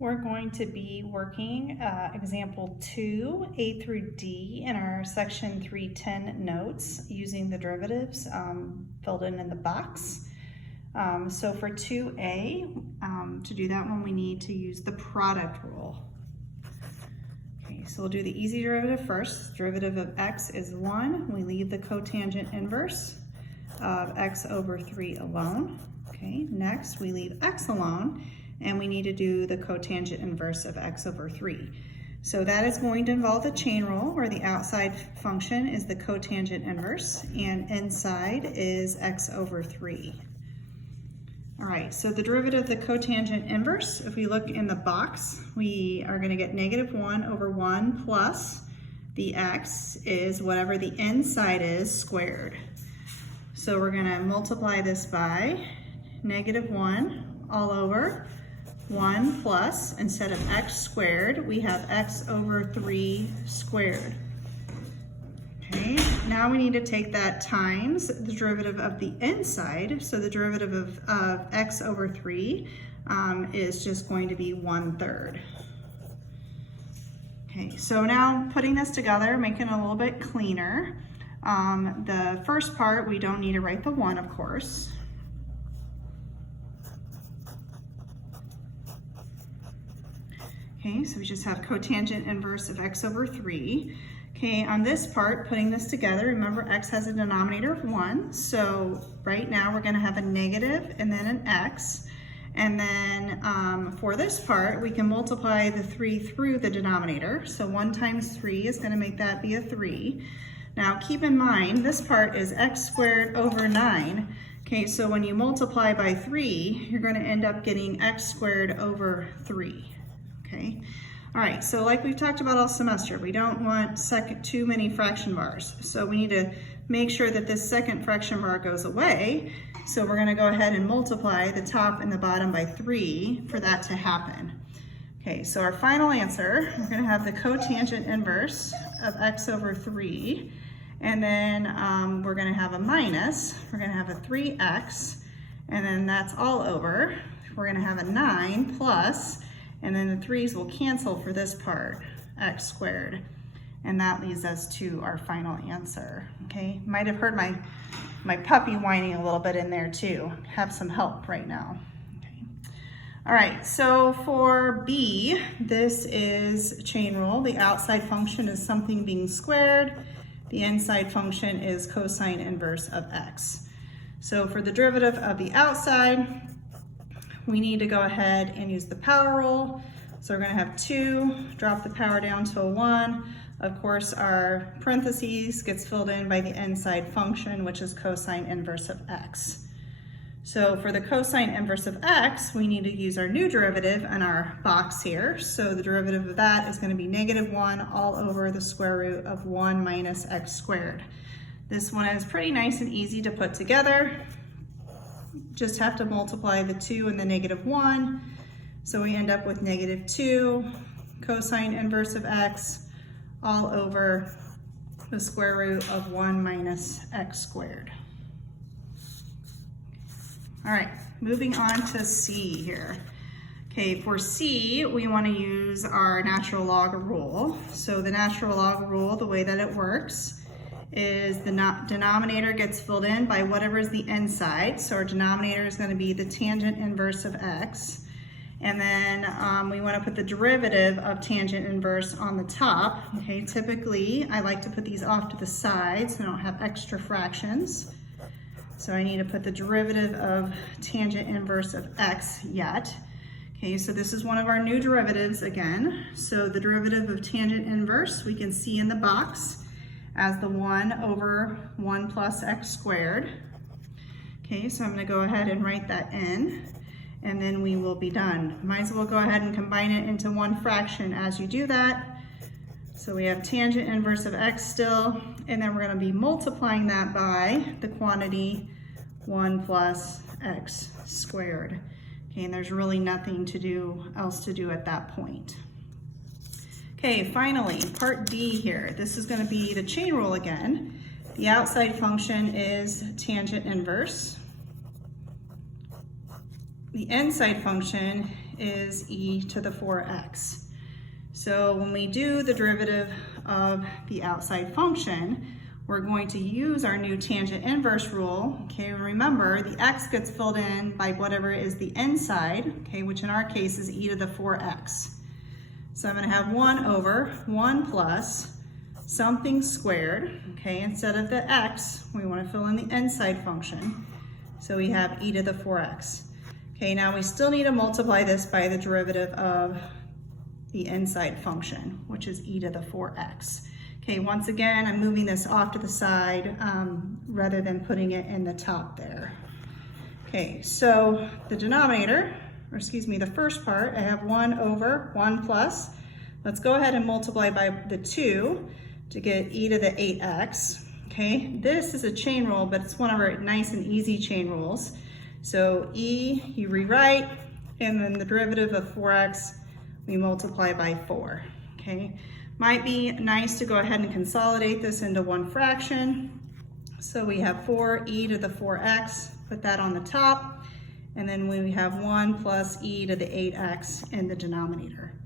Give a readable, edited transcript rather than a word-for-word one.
We're going to be working example 2, A through D in our section 310 notes using the derivatives filled in the box. So for 2A, to do that one, we need to use the product rule. Okay, so we'll do the easy derivative first. Derivative of x is 1. We leave the cotangent inverse of x over 3 alone. Okay, next we leave x alone, and we need to do the cotangent inverse of x over 3. So that is going to involve the chain rule, where the outside function is the cotangent inverse and inside is x over 3. All right, so the derivative of the cotangent inverse, if we look in the box, we are going to get -1 over 1 plus the x is whatever the inside is squared. So we're going to multiply this by -1 all over 1 plus, instead of x squared, we have x over 3 squared. Okay, now we need to take that times the derivative of the inside. So the derivative of x over 3 is just going to be 1/3. Okay, so now putting this together, making it a little bit cleaner. The first part, we don't need to write the 1, of course. Okay, so we just have cotangent inverse of x over 3. Okay, on this part, putting this together, remember x has a denominator of 1, so right now we're going to have a negative and then an x. And then for this part, we can multiply the 3 through the denominator. So 1 times 3 is going to make that be a 3. Now keep in mind, this part is x squared over 9. Okay, so when you multiply by 3, you're going to end up getting x squared over 3. Okay, all right, so like we've talked about all semester, we don't want too many fraction bars. So we need to make sure that this second fraction bar goes away. So we're going to go ahead and multiply the top and the bottom by 3 for that to happen. Okay, so our final answer, we're going to have the cotangent inverse of x over 3. And then we're going to have a minus. We're going to have a 3x. And then that's all over. We're going to have a 9 plus. And then the 3's will cancel for this part, x squared. And that leads us to our final answer, okay? Might have heard my puppy whining a little bit in there too. Have some help right now. Okay. All right, so for B, this is chain rule. The outside function is something being squared. The inside function is cosine inverse of x. So for the derivative of the outside, we need to go ahead and use the power rule. So we're going to have 2, drop the power down to a 1. Of course, our parentheses gets filled in by the inside function, which is cosine inverse of x. So for the cosine inverse of x, we need to use our new derivative in our box here. So the derivative of that is going to be -1 all over the square root of 1 minus x squared. This one is pretty nice and easy to put together. Just have to multiply the 2 and the -1. So we end up with -2 cosine inverse of x all over the square root of 1 minus x squared. All right, moving on to C here. Okay, for C, we want to use our natural log rule. So the natural log rule, the way that it works, is the denominator gets filled in by whatever is the inside. So our denominator is going to be the tangent inverse of x. And then we want to put the derivative of tangent inverse on the top. Okay, typically I like to put these off to the side so I don't have extra fractions. So I need to put the derivative of tangent inverse of x yet. Okay, so this is one of our new derivatives again. So the derivative of tangent inverse we can see in the box as the 1 over 1 plus x squared. Okay, so I'm going to go ahead and write that in, and then we will be done. Might as well go ahead and combine it into one fraction as you do that. So we have tangent inverse of x still, and then we're going to be multiplying that by the quantity 1 plus x squared. Okay, and there's really nothing else to do at that point. Okay, finally, part D here. This is going to be the chain rule again. The outside function is tangent inverse. The inside function is e to the 4x. So when we do the derivative of the outside function, we're going to use our new tangent inverse rule. Okay, remember the x gets filled in by whatever is the inside, okay, which in our case is e to the 4x. So I'm going to have 1 over 1 plus something squared, okay, instead of the x, we want to fill in the inside function. So we have e to the 4x. Okay, now we still need to multiply this by the derivative of the inside function, which is e to the 4x. Okay, once again, I'm moving this off to the side rather than putting it in the top there. Okay, so the denominator, or excuse me, the first part, I have 1 over 1 plus. Let's go ahead and multiply by the 2 to get e to the 8x. Okay, this is a chain rule, but it's one of our nice and easy chain rules. So e, you rewrite, and then the derivative of 4x, we multiply by 4. Okay, might be nice to go ahead and consolidate this into one fraction. So we have 4e to the 4x, put that on the top, and then we have 1 plus e to the 8x in the denominator.